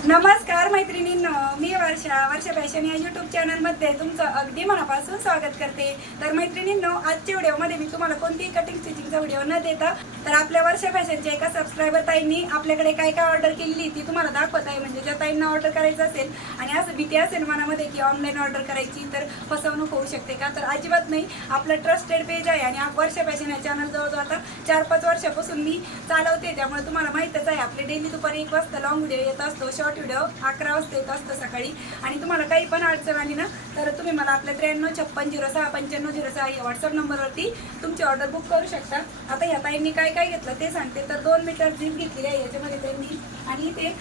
नमस्कार मैत्रिणींनो, मी वर्षा फॅशन या यूट्यूब चॅनलमध्ये तुमचं अगदी मनापासून स्वागत करते। तर मैत्रिणींनो, आजच्या व्हिडिओमध्ये मी तुम्हाला कोणतीही कटिंग स्टिचिंगचा व्हिडिओ न देता तर आपल्या वर्षा फॅशनच्या एका सबस्क्रायबर ताईंनी आपल्याकडे काय काय ऑर्डर केली ती तुम्हाला दाखवत आहे। म्हणजे ज्या ताईंना ऑर्डर करायचं असेल आणि असं भीती असेल मनामध्ये की ऑनलाईन ऑर्डर करायची तर फसवणूक होऊ शकते का, तर अजिबात नाही। आपलं ट्रस्टेड पेज आहे आणि वर्षा फॅशन या चॅनल जवळजवळ आता 4-5 वर्षापासून मी चालवते, त्यामुळे तुम्हाला माहीतच आहे आपले डेली दुपारी 1 वाजता लॉंग व्हिडिओ येत असतो, शॉर्ट व्हिडिओ 11 वाजता येत असतो सकाळी। आणि तुम्हाला काही पण अडचण आली ना तर तुम्ही मला आपल्या 9356069506 या व्हॉट्सअप नंबरवरती तुमची ऑर्डर बुक करू शकता। आता या ताईंनी काय काय घेतलं ते सांगते। तर 2 मीटर झीप घेतलेली आहे याच्यामध्ये त्यांनी, आणि ते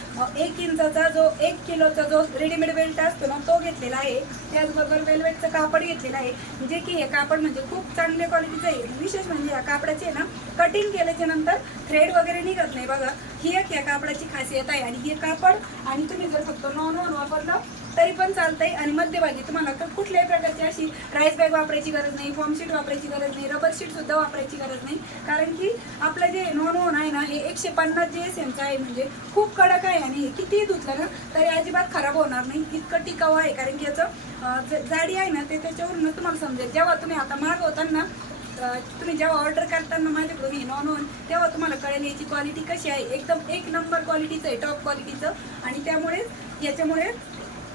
1 इंचाचा जो 1 किलोचा जो रेडीमेड बेल्ट असतो ना तो घेतलेला आहे। त्याचबरोबर वेल्वेटचं कापड घेतलेलं आहे, जे की हे कापड म्हणजे खूप चांगल्या क्वालिटीचं आहे। विशेष म्हणजे या कापडाचे ना कटिंग केल्याच्या नंतर थ्रेड वगैरे निघत नाही बघा, ही एक या कापडाची खासियत आहे। आणि हे कापड आणि तुम्ही जर फक्त नॉन वापरलं तरी पण चालतंय। आणि मध्यभागी तुम्हाला कुठल्याही प्रकारची अशी राईस बॅग वापरायची गरज नाही, फॉर्म शीट वापरायची गरज नाही, रबर शीट सुद्धा वापरायची गरज नाही, कारण की आपलं जे नॉन आहे ना हे 150 GSMचं आहे, म्हणजे खूप कडक आहे। आणि कितीही धुतलं ना तरी अजिबात खराब होणार नाही, इतकं टिकाऊ आहे। कारण की याचं जाडी आहे ना ते त्याच्यावरून तुम्हाला समजेल। जेव्हा तुम्ही आता मागवताना तुम्ही जेव्हा ऑर्डर करताना माझ्याकडून हे नॉन तेव्हा तुम्हाला कळेल याची क्वालिटी कशी आहे। एकदम 1 नंबर क्वालिटीचं आहे, टॉप क्वालिटीचं। आणि त्यामुळे याच्यामुळे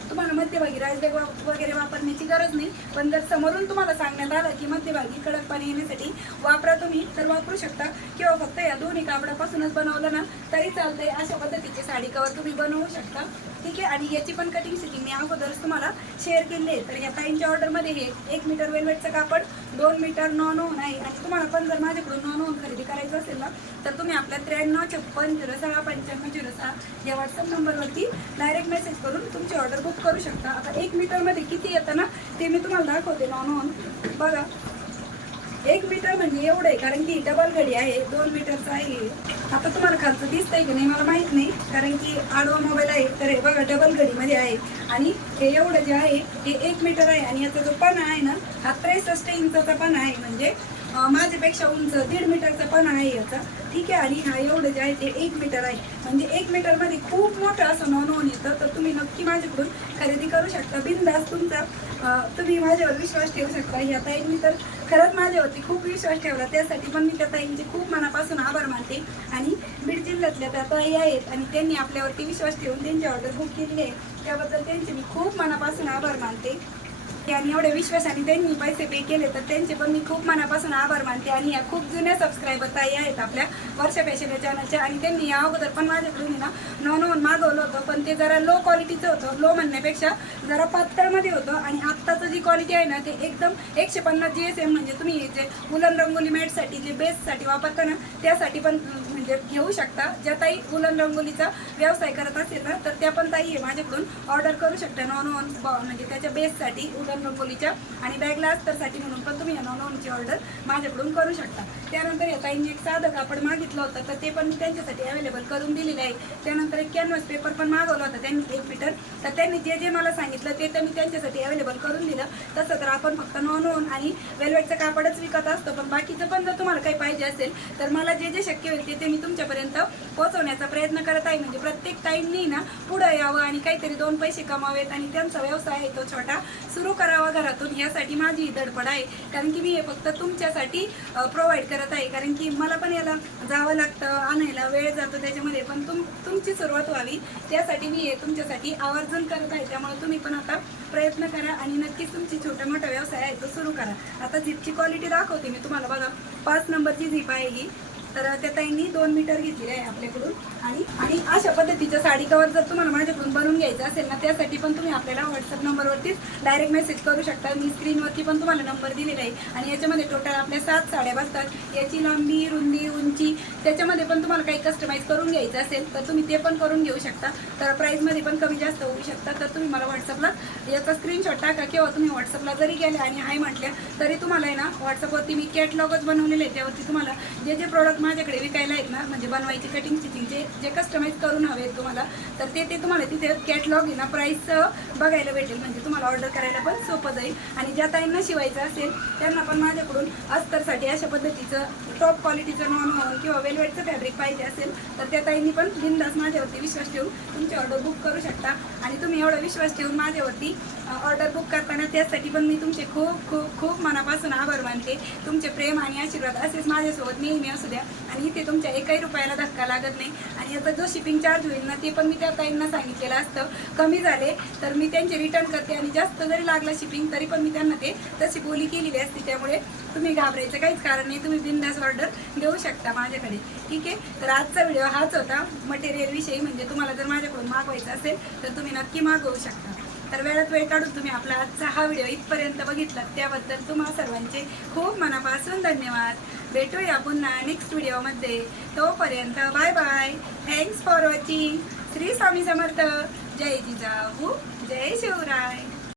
तुम्हाला मध्यभागी राईस बॅग वगैरे वापरण्याची गरज नाही। पण जर समोरून तुम्हाला सांगण्यात आलं की मध्यभागी कडक पाणी येण्यासाठी वापरा तुम्ही, तर वापरू शकता। किंवा फक्त या दोन्ही कापडापासूनच बनवलं ना तरी चालतंय। अशा पद्धतीचे साडी कवर तुम्ही बनवू शकता, ठीक आहे। आणि याची पण कटिंग स्टिचिंग मी अगोदरच तुम्हाला शेअर केली आहे। तर या ताईंच्या ऑर्डरमध्ये हे 1 मीटर वेल्वेटचं कापड, 2 मीटर नॉन आहे। आणि तुम्हाला पण जर माझ्याकडून नॉन खरेदी करायचं असेल ना तर तुम्ही आपल्या 9356069506 या व्हॉट्सअप नंबरवरती डायरेक्ट मेसेज करून तुमची ऑर्डर बुक करू शकता। आता 1 मीटरमध्ये किती येतं ना ते मी तुम्हाला दाखवते। नॉन बघा, 1 मीटर म्हणजे एवढं आहे, कारण की डबल घडी आहे, 2 मीटरचं आहे। आता तुम्हाला खालचं दिसतंय की नाही मला माहीत नाही, कारण की आडवा मोबाईल आहे। तर हे बघा डबल घडीमध्ये आहे, आणि हे एवढं जे आहे हे 1 मीटर आहे। आणि याचा जो पणा आहे ना हा 63 इंचाचा पणा आहे, म्हणजे माझ्यापेक्षा उंच 1.5 मीटरचा पणा आहे याचा, ठीक आहे। आणि हा एवढं जे आहे ते 1 मीटर आहे, म्हणजे 1 मीटरमध्ये खूप मोठं असं नॉन येतं। तर तुम्ही नक्की माझ्याकडून खरेदी करू शकता बिनधास्त तुमचा, तुम्ही माझ्यावर विश्वास ठेवू शकता। ह्या ताईंनी तर खरंच माझ्यावरती खूप विश्वास ठेवला, त्यासाठी पण मी त्या ताईंचे खूप मनापासून आभार मानते। आणि बीड जिल्ह्यातल्या त्या ताई आहेत आणि त्यांनी आपल्यावरती विश्वास ठेवून त्यांची ऑर्डर बुक केली आहे, त्याबद्दल त्यांचे मी खूप मनापासून आभार मानते। आणि एवढ्या विश्वासाने त्यांनी पैसे पे केले तर त्यांचे पण मी खूप मनापासून आभार मानते। आणि या खूप जुन्या सबस्क्रायबर ताई आहेत आपल्या वर्षा फॅशन या चॅनलच्या, आणि त्यांनी या अगोदर पण माझ्याकडून ना नॉन मागवलं होतं, पण ते जरा लो क्वालिटीचं होतं, लो म्हणण्यापेक्षा जरा पातळमध्ये होतं। आणि आत्ताचं जी क्वालिटी आहे ना ते एकदम 150 GSM, म्हणजे तुम्ही जे वुलन रंगोली मॅटसाठी जे बेससाठी वापरता ना त्यासाठी पण म्हणजे घेऊ शकता। ज्या ताई वुलन रंगोलीचा व्यवसाय करत असेल ना तर त्या पण ताई माझ्याकडून ऑर्डर करू शकता नॉन म्हणजे त्याच्या बेससाठी वुलन रंगोलीच्या, आणि बॅगला अस्तरसाठी म्हणून पण तुम्ही नॉनची ऑर्डर माझ्याकडून करू शकता। त्यानंतर या ताईंनी एक साधं कापड मागितलं होतं तर ते पण मी त्यांच्यासाठी अवेलेबल करून दिलेलं आहे। त्यानंतर एक कॅनव्हास पेपर पण मागवला होता त्यांनी 1 मीटर, तर त्यांनी जे जे मला सांगितलं ते तर मी त्यांच्यासाठी अवेलेबल करून दिलं। तसं तर आपण फक्त नॉन आणि वेल्वेटचं कापडच विकत असतो, पण बाकीचं पण जर तुम्हाला काही पाहिजे असेल तर मला जे जे शक्य होईल ते मी तुमच्यापर्यंत पोहोचवण्याचा प्रयत्न करत आहे। म्हणजे प्रत्येक ताईंनी ना पुढं यावं आणि काहीतरी 2 पैसे कमावेत आणि त्यांचा व्यवसाय आहे तो छोटा सुरू करावा घरातून, यासाठी माझी धडपड आहे। कारण की मी हे फक्त तुमच्यासाठी प्रोव्हाइड करत आहे, कारण की मला पण याला जावं लागतं, आणायला वेळ जातो त्याच्यामध्ये, पण तुमची सुरुवात व्हावी त्यासाठी मी हे तुमच्यासाठी आवर्जून करत आहे। त्यामुळे तुम्ही पण आता प्रयत्न करा आणि नक्कीच तुमची छोटा मोठा व्यवसाय आहे तो सुरू करा। आता झिपची क्वालिटी दाखवते मी तुम्हाला, बघा 5 नंबरची झिप आहे ही। तर त्या ताईंनी 2 मीटर घेतलेले आहे आपल्याकडून। आणि अशा पद्धतीचं साडी कवर जर तुम्हाला माझ्याकडून बनवून घ्यायचं असेल ना त्यासाठी पण तुम्ही आपल्याला व्हॉट्सअप नंबरवरतीच डायरेक्ट मेसेज करू शकता। मी स्क्रीनवरती पण तुम्हाला नंबर दिलेला आहे। आणि याच्यामध्ये टोटल आपल्या 7 साड्या बसतात, याची लांबी रुंदी उंची त्याच्यामध्ये पण तुम्हाला काही कस्टमाइज करून घ्यायचं असेल तर तुम्ही ते पण करून घेऊ शकता। तर प्राईसमध्ये पण कमी जास्त होऊ शकता। तर तुम्ही मला व्हॉट्सअपला याचा स्क्रीनशॉट टाका, किंवा तुम्ही व्हॉट्सअपला जरी गेल्या आणि हाय म्हटल्या तरी तुम्हाला आहे ना व्हॉट्सअपवरती मी कॅटलॉगच बनवलेले आहे, त्यावरती तुम्हाला जे जे प्रोडक्ट माझ्याकडे विकायला आहेत ना, म्हणजे बनवायची कटिंग स्टिचिंग जे कस्टमाइज करून हवे आहेत तुम्हाला, तर ते तुम्हाला तिथे कॅटलॉग आहे ना प्राईस बघायला भेटेल, म्हणजे तुम्हाला ऑर्डर करायला पण सोपं जाईल. आणि ज्या ताईंना शिवायचं असेल त्यांना पण माझ्याकडून अस्तरसाठी अशा पद्धतीचं टॉप क्वालिटीचं नॉन किंवा वेलवेटचं फॅब्रिक पाहिजे असेल तर त्या ताईंनी पण बिनधास्त माझ्यावरती विश्वास ठेवून तुमची ऑर्डर बुक करू शकता. आणि तुम्ही एवढा विश्वास ठेवून माझ्यावरती ऑर्डर बुक करताना त्यासाठी पण मी तुमचे खूप खूप खूप मनापासून आभार मानते. तुमचे प्रेम आणि आशीर्वाद असेच माझ्यासोबत नेहमी असू द्या. आणि इथे तुमच्या एकही रुपयाला धक्का लागत नाही. आणि याचा जो शिपिंग चार्ज होईल ना ते पण मी त्या ताईंना सांगितलेलं असतं, कमी झाले तर मी त्यांचे रिटर्न करते आणि जास्त जरी लागलं शिपिंग तरी पण मी त्यांना ते तशी बोली केलेली असते. त्यामुळे तुम्ही घाबरायचं काहीच कारण नाही, तुम्ही बिनधास्त ऑर्डर घेऊ शकता माझ्याकडे. ठीक आहे, तर आजचा व्हिडिओ हाच होता मटेरियल विषयी. म्हणजे तुम्हाला जर माझ्याकडून मागवायचं असेल तर तुम्ही नक्की मागवू शकता. तर वेळात वेळ काढून तुम्ही आपला आजचा हा व्हिडिओ इथपर्यंत बघितला त्याबद्दल तुम्हा सर्वांचे खूप मनापासून धन्यवाद. भेटूया पुन्हा नेक्स्ट व्हिडिओमध्ये. तोपर्यंत bye bye. Thanks for watching. Shri Swami Samarth. जय जिजाऊ, जय शिवराय.